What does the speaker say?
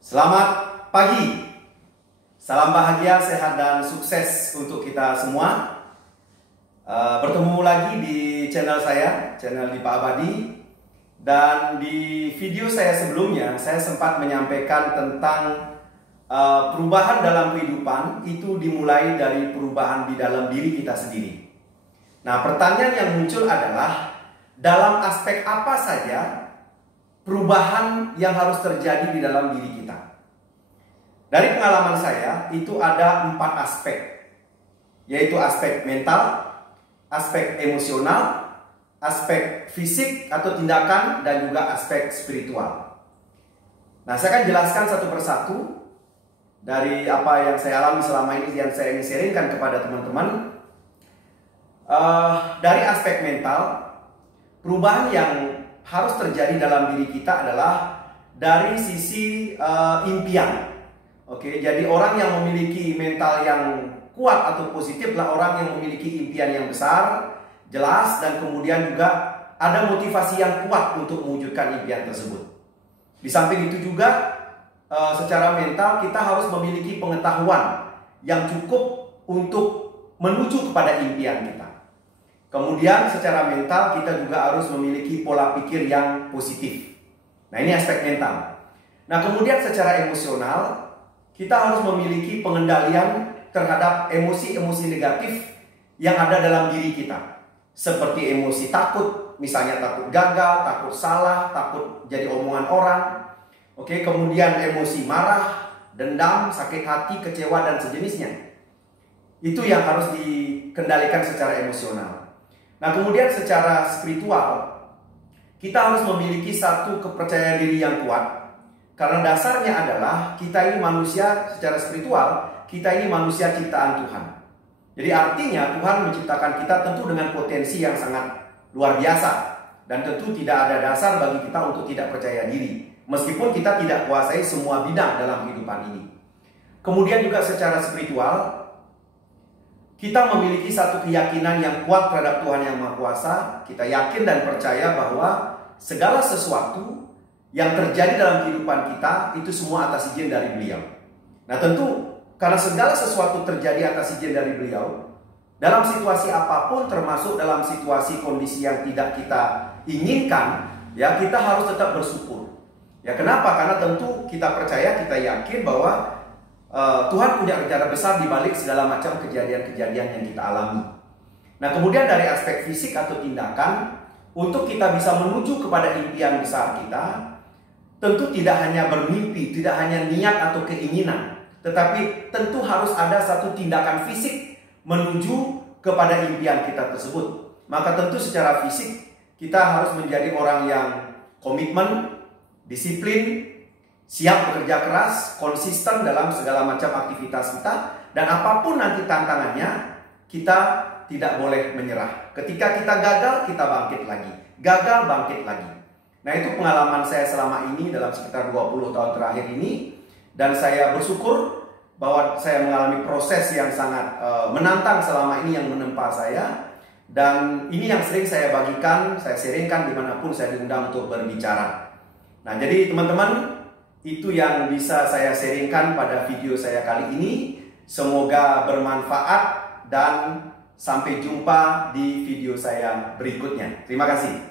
Selamat pagi, salam bahagia, sehat dan sukses untuk kita semua. Bertemu lagi di channel saya, channel Dipa Abadi. Dan di video saya sebelumnya, saya sempat menyampaikan tentang perubahan dalam kehidupan itu dimulai dari perubahan di dalam diri kita sendiri. Nah, pertanyaan yang muncul adalah, dalam aspek apa saja perubahan yang harus terjadi di dalam diri kita? Dari pengalaman saya, itu ada 4 aspek, yaitu aspek mental, aspek emosional, aspek fisik atau tindakan, dan juga aspek spiritual. Nah, saya akan jelaskan satu persatu dari apa yang saya alami selama ini yang saya ingin sharingkan kepada teman-teman. Dari aspek mental, perubahan yang harus terjadi dalam diri kita adalah dari sisi impian. Oke, jadi orang yang memiliki mental yang kuat atau positif adalah orang yang memiliki impian yang besar, jelas, dan kemudian juga ada motivasi yang kuat untuk mewujudkan impian tersebut. Di samping itu juga secara mental kita harus memiliki pengetahuan yang cukup untuk menuju kepada impian kita. Kemudian secara mental kita juga harus memiliki pola pikir yang positif. Nah, ini aspek mental. Nah, kemudian secara emosional kita harus memiliki pengendalian terhadap emosi-emosi negatif yang ada dalam diri kita. Seperti emosi takut, misalnya takut gagal, takut salah, takut jadi omongan orang. Oke, kemudian emosi marah, dendam, sakit hati, kecewa, dan sejenisnya. Itu yang harus dikendalikan secara emosional. Nah, kemudian secara spiritual, kita harus memiliki satu kepercayaan diri yang kuat. Karena dasarnya adalah kita ini manusia secara spiritual, kita ini manusia ciptaan Tuhan. Jadi artinya Tuhan menciptakan kita tentu dengan potensi yang sangat luar biasa. Dan tentu tidak ada dasar bagi kita untuk tidak percaya diri, meskipun kita tidak kuasai semua bidang dalam kehidupan ini. Kemudian juga secara spiritual, kita memiliki satu keyakinan yang kuat terhadap Tuhan Yang Maha Kuasa. Kita yakin dan percaya bahwa segala sesuatu yang terjadi dalam kehidupan kita itu semua atas izin dari Beliau. Nah, tentu karena segala sesuatu terjadi atas izin dari Beliau, dalam situasi apapun, termasuk dalam situasi kondisi yang tidak kita inginkan, ya kita harus tetap bersyukur. Ya, kenapa? Karena tentu kita percaya, kita yakin bahwa Tuhan punya rencana besar di balik segala macam kejadian-kejadian yang kita alami. Nah, kemudian dari aspek fisik atau tindakan, untuk kita bisa menuju kepada impian besar kita, tentu tidak hanya bermimpi, tidak hanya niat atau keinginan, tetapi tentu harus ada satu tindakan fisik menuju kepada impian kita tersebut. Maka tentu secara fisik kita harus menjadi orang yang komitmen, disiplin, siap bekerja keras, konsisten dalam segala macam aktivitas kita, dan apapun nanti tantangannya, kita tidak boleh menyerah. Ketika kita gagal, kita bangkit lagi. Gagal, bangkit lagi. Nah, itu pengalaman saya selama ini dalam sekitar 20 tahun terakhir ini, dan saya bersyukur bahwa saya mengalami proses yang sangat menantang selama ini yang menempa saya, dan ini yang sering saya bagikan, saya sharingkan dimanapun saya diundang untuk berbicara. Nah, jadi teman-teman, itu yang bisa saya sharingkan pada video saya kali ini. Semoga bermanfaat dan sampai jumpa di video saya berikutnya. Terima kasih.